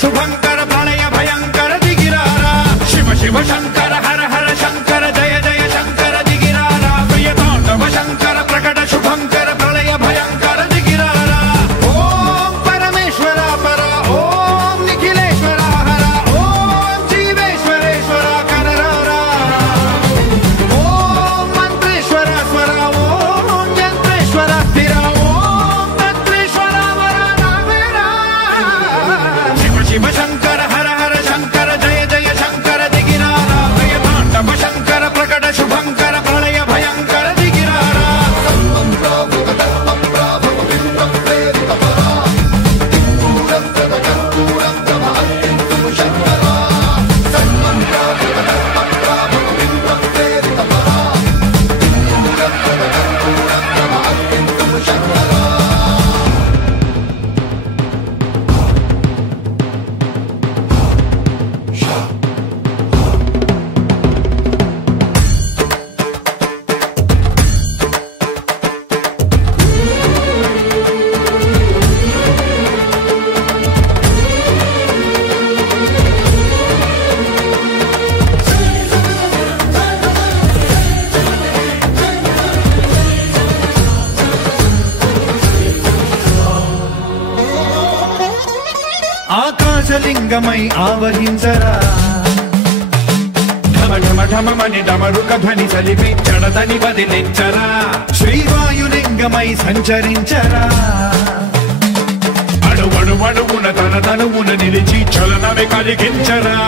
శుభంకర ప్రళయ భయంకర దిగిరారా శివ శివ శంకర హర హర శంకర జయ జయ శంకర దిగిరారా ప్రియ తాండవ శంకర ప్రకట శుభంకర ప్రళయ భయంకర దిగిరారా ఓం పరమేశ్వర పర ఓం నిఖిలేశ్వర హర ఓం జీవేశ్వరేశ్వర కరరారా ఓం మంత్రేశ్వర స్వర ఓం యంత్రేశ్వర స్థిర ఓం తంత్రేశ్వర వర నావేరా శివ శివ శంకర హర హర శంకర జయ జయ శంకర దిగిరారా ప్రియ తాండవ శంకర ప్రకట శుభంకర ప్రళయ భయంకర దిగిరారా ఆకాశలింగమై ఆవహించరా ఢమ ఢమ ఢమమని డమరుక ధ్వని చలిపి జడదని వదిలించరా శ్రీవాయులింగమై సంచరించరా అడువడువడువున తన తనువున నిలిచి చలనమే కలిగించరా